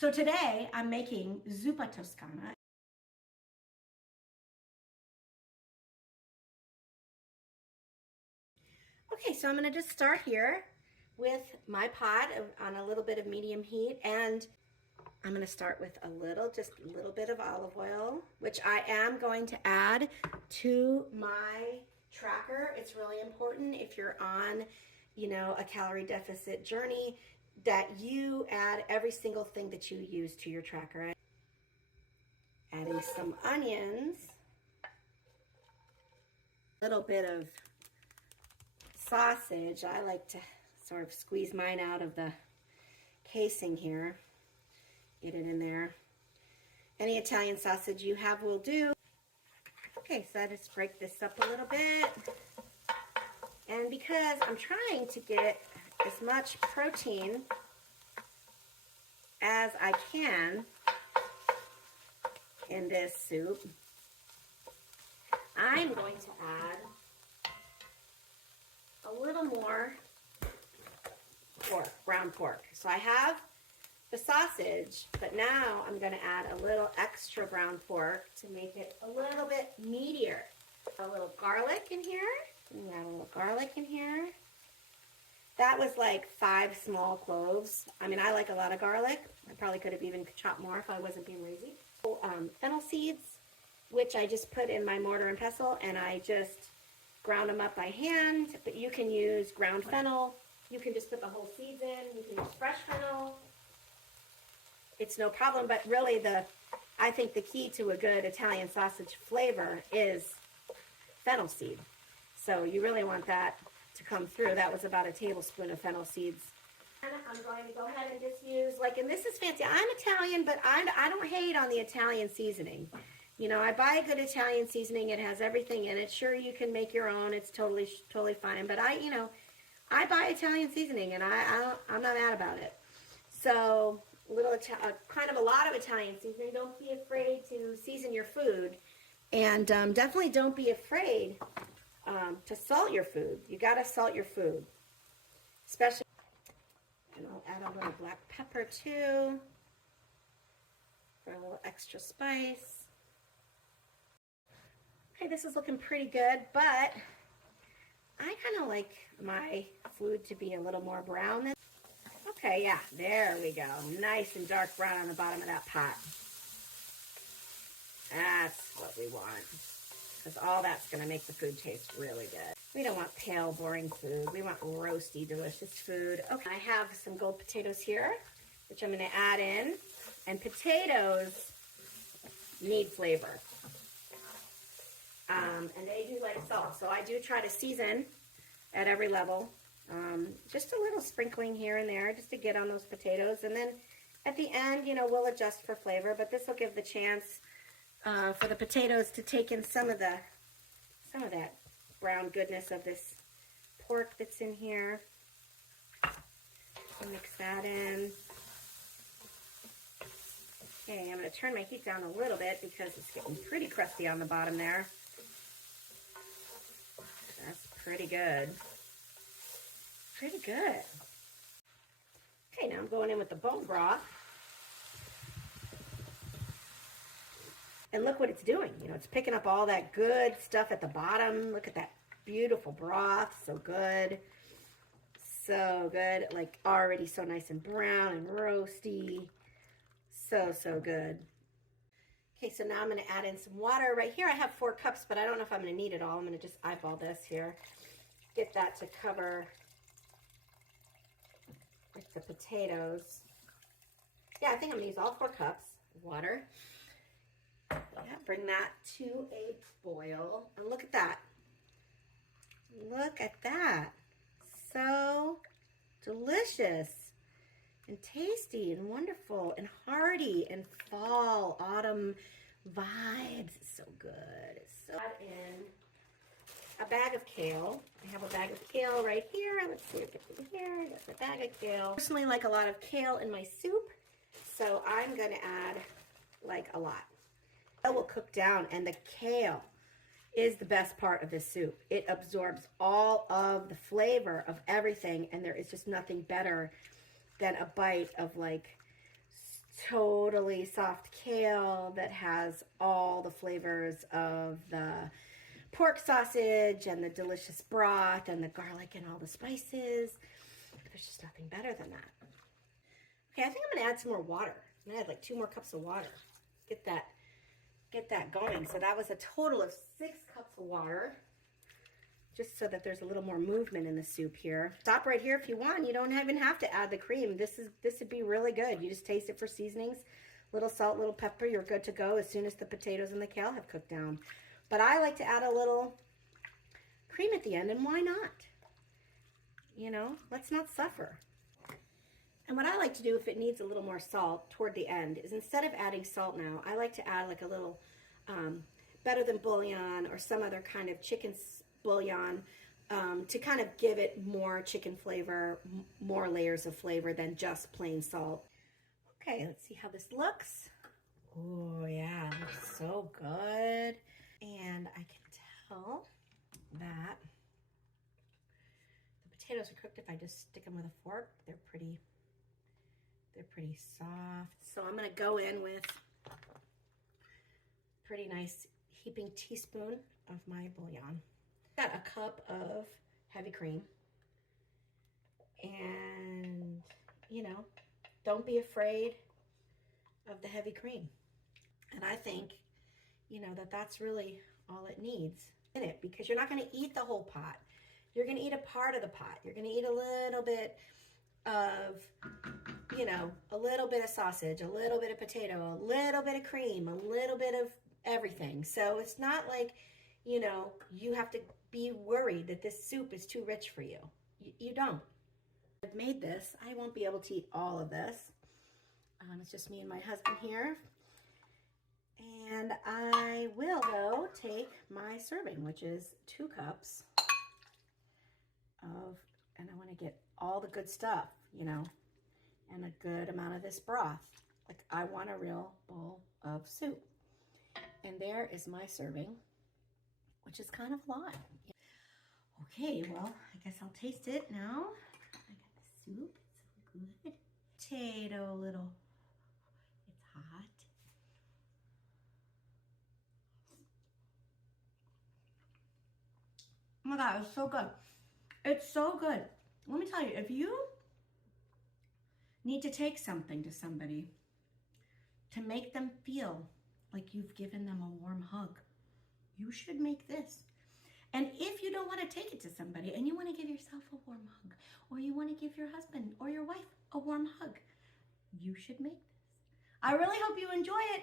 So today I'm making Zuppa Toscana. Okay, so I'm gonna just start here with my pot on a little bit of medium heat, and I'm gonna start with just a little bit of olive oil, which I am going to add to my tracker. It's really important if you're on, a calorie deficit journey that you add every single thing that you use to your tracker. Adding some onions, a little bit of sausage. I like to sort of squeeze mine out of the casing here. Get it in there. Any Italian sausage you have will do. Okay, so I just break this up a little bit. And because I'm trying to get as much protein as I can in this soup, I'm going to add a little more pork, ground pork. So I have the sausage, but now I'm going to add a little extra ground pork to make it a little bit meatier. A little garlic in here. Add a little garlic in here. That was like 5 small cloves. I mean, I like a lot of garlic. I probably could have even chopped more if I wasn't being lazy. Fennel seeds, which I just put in my mortar and pestle, and I just ground them up by hand. But you can use ground fennel. You can just put the whole seeds in. You can use fresh fennel. It's no problem, but really I think the key to a good Italian sausage flavor is fennel seed. So you really want that to come through. That was about a tablespoon of fennel seeds. And I'm going to go ahead and just use, and this is fancy. I'm Italian, but I don't hate on the Italian seasoning. I buy a good Italian seasoning. It has everything in it. Sure, you can make your own. It's totally fine. But I buy Italian seasoning, and I'm not mad about it. So kind of a lot of Italian seasoning. Don't be afraid to season your food, and definitely don't be afraid to salt your food. You got to salt your food, especially. And I'll add a little black pepper too for a little extra spice. Okay, this is looking pretty good, but I kind of like my food to be a little more brown than. Okay, yeah, there we go. Nice and dark brown on the bottom of that pot. That's what we want, because all that's going to make the food taste really good. We don't want pale, boring food. We want roasty, delicious food. Okay, I have some gold potatoes here, which I'm going to add in. And potatoes need flavor. And they do like salt, so I do try to season at every level. Just a little sprinkling here and there just to get on those potatoes. And then at the end, we'll adjust for flavor, but this will give the chance for the potatoes to take in some of that brown goodness of this pork that's in here. So mix that in. Okay, I'm going to turn my heat down a little bit because it's getting pretty crusty on the bottom there. That's pretty good. Pretty good. Okay, now I'm going in with the bone broth. And look what it's doing. It's picking up all that good stuff at the bottom. Look at that beautiful broth. So good. So good. Like already so nice and brown and roasty. So good. Okay, so now I'm going to add in some water. Right here I have 4 cups, but I don't know if I'm going to need it all. I'm going to just eyeball this here. Get that to cover with the potatoes. Yeah, I think I'm going to use all 4 cups of water. Yeah, bring that to a boil. And look at that. Look at that. So delicious and tasty and wonderful and hearty and fall, autumn vibes. It's so good. So add in a bag of kale. I have a bag of kale right here. Let's see if it's in here. Got the bag of kale. I personally like a lot of kale in my soup, so I'm going to add like a lot. It will cook down, and the kale is the best part of this soup. It absorbs all of the flavor of everything, and there is just nothing better than a bite of like totally soft kale that has all the flavors of the pork sausage and the delicious broth and the garlic and all the spices. There's just nothing better than that. Okay, I think I'm gonna add some more water. I'm gonna add like 2 more cups of water. Get that going. So that was a total of 6 cups of water, just so that there's a little more movement in the soup here. Stop right here if you want. You don't even have to add the cream. This would be really good. You just taste it for seasonings. Little salt, little pepper, you're good to go as soon as the potatoes and the kale have cooked down. But I like to add a little cream at the end, and why not? You know, let's not suffer. And what I like to do if it needs a little more salt toward the end is, instead of adding salt now, I like to add like a little Better Than Bouillon or some other kind of chicken bouillon to kind of give it more chicken flavor, more layers of flavor than just plain salt. Okay, let's see how this looks. Oh yeah, it looks so good. And I can tell that the potatoes are cooked if I just stick them with a fork. They're pretty soft. So I'm gonna go in with a pretty nice heaping teaspoon of my bouillon. Got a cup of heavy cream. And, you know, don't be afraid of the heavy cream. And I think, you know, that's really all it needs in it, because you're not gonna eat the whole pot. You're gonna eat a part of the pot. You're gonna eat a little bit of, you know, a little bit of sausage, a little bit of potato, a little bit of cream, a little bit of everything. So it's not like, you know, you have to be worried that this soup is too rich for you. You don't. I've made this. I won't be able to eat all of this. It's just me and my husband here. And I will, though, take my serving, which is 2 cups of, and I want to get all the good stuff, you know, and a good amount of this broth. Like, I want a real bowl of soup. And there is my serving, which is kind of a lot. Okay, well, I guess I'll taste it now. I got the soup, it's so good. Potato, little, it's hot. Oh my God, it's so good. It's so good. Let me tell you, if you need to take something to somebody to make them feel like you've given them a warm hug, you should make this. And if you don't want to take it to somebody and you want to give yourself a warm hug, or you want to give your husband or your wife a warm hug, you should make this. I really hope you enjoy it.